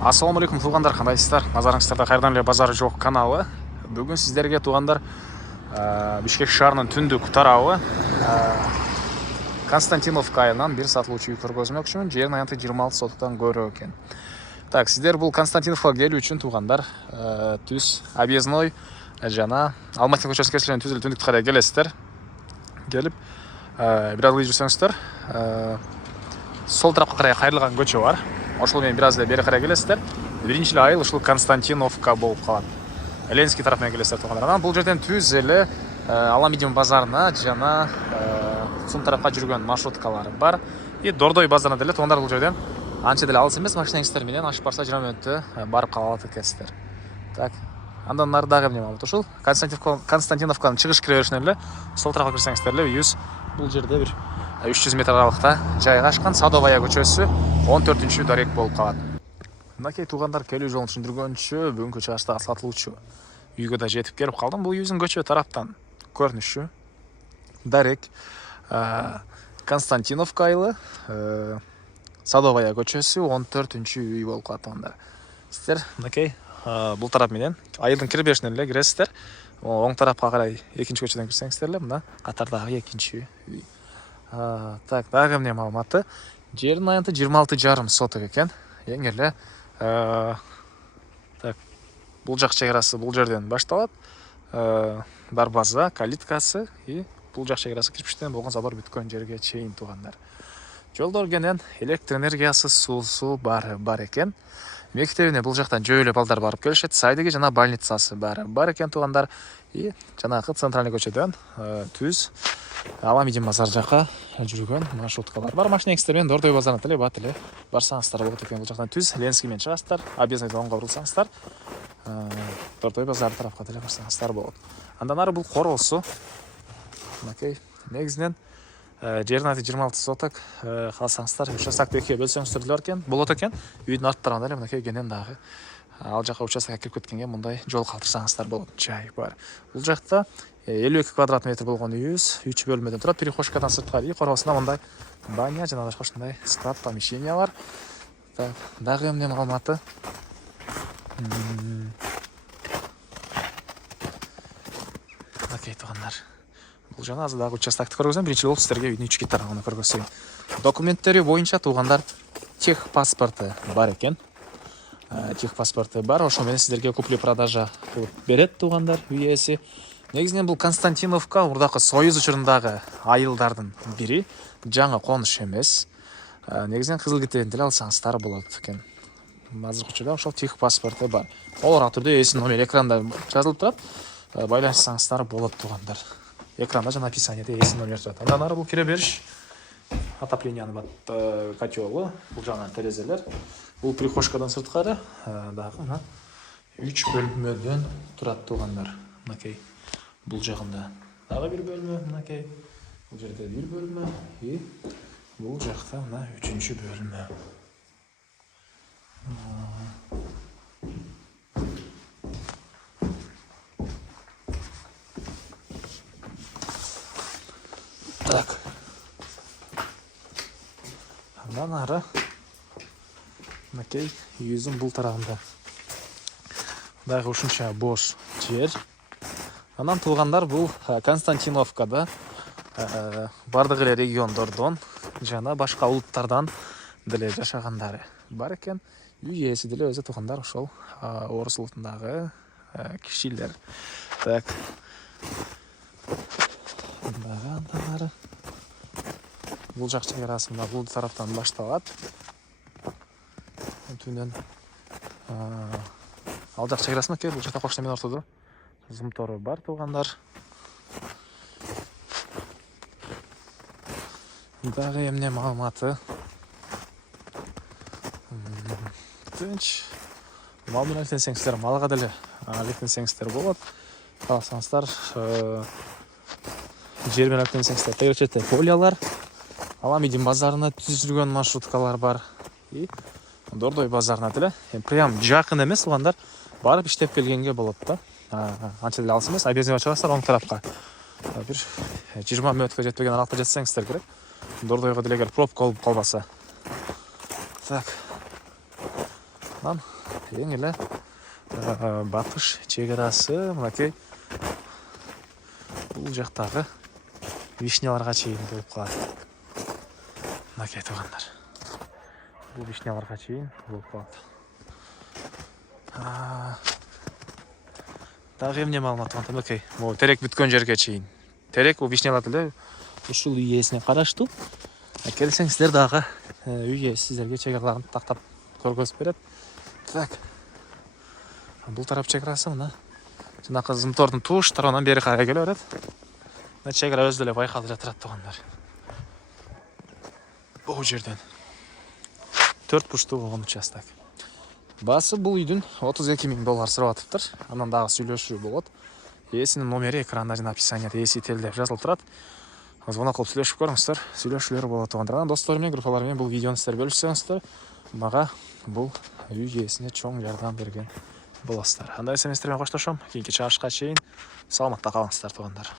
Ассалаумағалейкум туғандар, қандайсыздар? Назарыңыздарда қайырдан эле базары жоқ каналы. Бүгін сіздерге туғандар Бишкек шаарынын түндүк тарабы Константиновка айынан бир сатылуучу үй көргөзмөкчүмүн. Жерин аянты 26 сотуктан көрө экен. Так, сіздер бул Константиновка келүү үчүн туғандар түз объездной жана Алматин көчөсү кесилген түз эле түндүк тарабы келесиздер. Келип бир аз жүрсөңүздөр сол тарапка карай кайрылган көчө бар. Ошол менен бир аз эле бери карай келесиздер. Биринчи эле айыл ушул Константиновка болуп калат. Ленинский тарап менен келесиздер тугандар. Анан бул жерден түз эле Аламидин базарына жана сум тарапка жүргөн маршруткалар бар. И Дордой базарына деле тугандар бул жерден анча деле алыс эмес, машинаңыздар менен ашып барса 20 мүнөттө барып кала алат экенсиздер. Так, андан нары дагы эмне болот? Ушул Константиновканын чыгыш киреберишинен эле сол тарапка кирсеңиздер эле үйүбүз бул жерде бир 300 метр аралыкта жайгашкан Садовая көчөсү 14-чү дарек болуп калат. Мынакей тугандар, келүү жолун түшүндүргөнчү бүгүнкү чыгыштагы сатылуучу үйгө да жетип келип калдым. Бул үйүбүздүн көчө тараптан көрүнүшү дарек Константиновка айылы Садовая көчөсү 14-чү үй болуп калат тугандар. Сиздер мынакей бул тарап менен айылдын киреберишинен эле киресиздер. Оң тарапка карай экинчи көчөдөн кирсеңиздер эле мына катардагы экинчи үй. Так, дагы эмне маалыматы? Жерин аянты 26,5 соток экен. Эң эле так, бул жак чегерасы бул жерден башталат. Дарбаза, калиткасы и бул жак чегерасы кирпиштен болгон забор бүткөн жерге чейин тугандар. Жолдор кенен, электр энергиясы, суусу бар экен. Мектебине бул жактан жөө эле балдар барып келишет. Сайдыгы жана больницасы бар экен тугандар. И жанагы центральный көчөдөн түз Аламидин базар жака жүргөн маршруткалар бар. Машинеңиздер менен Дордой базарына деле бат эле барсаңыздар болот экен. Бул жактан түз Ленинский менен чыгасыздар. Объездный оңго бурулсаңыздар Дордой базар тарапка деле барсаңыздар болот. Андан ары бул коросу. Мынакей негизинен жерин аты 26 соток, калсаңыздар участокты экиге бөлсөңүздөр деле бар экен, болот экен. Үйдүн арт тарабында эле мынакей кенен дагы ал жака участокко кирип кеткенге мындай жол калтырсаңыздар болот. Жай бар. Бул жакта 52 квадрат метр болгон үйүбүз 3 бөлмөдөн турат. Перехожкадан сырткары коросунда мындай баня жана башка ушундай склад помещение бар. Так, дагы эмне маалыматы? Окей, тугандар. Бул жана азыр дагы участокты көргөзөм. Биринчи болуп сиздерге үйдүн ички тарабын көргөзөйүн. Документтери боюнча тугандар техпаспорты бар экен. Техпаспорты бар. Ошол менен сиздерге купли-продажа кылып берет тугандар үй ээси. Негизинен бул Константиновка мурдакы Союз учурундагы айылдардын бири, жаңы конуш эмес. Негизинен кызыл китебин деле алсаңыздар болот экен. Азыркы учурда ошол техпаспорты бар. Толук түрдө ээсинин номери экранда жазылып турат. Байланышсаңыздар болот тугандар. Экранда жана описаниеде ээсинин номери турат. Андан ары бул кире бериш отоплениянын котелу, бул жагынан терезелер. Бул прихожкадан сырткары дагы мына 3 бөлмөдөн турат тугандар. Мынакей бул жагында дагы бир бөлмө, мынакей бул жерде бир бөлмө и бул жакта мына 3-чү бөлмө. Так. Андан ары мынакей үйүбүздүн бул тарабында дагы ушунча бош жер. Анан тугандар бул Константиновкада бардык эле региондордон жана башка улуттардан деле жашагандары бар экен. Үй ээси деле өзү тугандар ошол орус улутундагы кишилер. Так. Андан ары бул жак чегерасы мына бул тараптан башталат. Түнөн ал жак чегерасына келип бул жакта кошто менен ортодо зумтору бар тугандар. Дагы эмне маалыматы? Тынч. Мал менен алектенсеңиздер, малга деле алектенсеңиздер болот. Калсаңыздар жер менен алектенсеңиздер, тегер четте полиялар, Аламидин базарына түз жүргөн маршруткалар бар. И Дордой базарына деле прям жакын эмес тугандар, барып иштеп келгенге болот да. Анча деле алыс эмес, объездный чыгасыздар оң тарапка. Бир 20 мүнөткө жетпеген аралыкта жетсеңиздер керек. Дордойго деле келип пробка болуп калбаса. Так. Анан эң эле батыш чек арасы мынакей бул жактагы вишняларга чейин болуп калат. Мынакей туугандар. Бул вишняларга чейин болуп калат. Дагы эмне маалымат туугандар, мынакей могу терек бүткөн жерге чейин. Терек бул вишнялар деле ушул үй ээсине караштуу. Келсеңиздер дагы үй ээси сиздерге чек аралагын тактап көргөзүп берет. Так. Бул тарап чек арасы мына. Жанакы Зымтордун туш тарабынан бери карай келе берет. Мына чек ара өзү эле байкалып жатат туугандар. Бул жерден 4 бурчтуу болгон участок. Баасы бул үйдүн 32 000 доллар сурап атыптыр. Андан дагы сүйлөшүү болот. Ээсинин номери экранда жана описанияда ээси тил деп жазылып турат. Звонок кылып сүйлөшүп көрүңүздөр. Сүйлөшүүлөр болот туугандар. Достор менен, группалар менен бул видеону сиздер бөлүшсөңүздөр, мага бул үй ээсине чоң жардам берген болосуздар. Анда эместермен коштошом. Кийинки чыгышка чейин саламатта калыңыздар туугандар.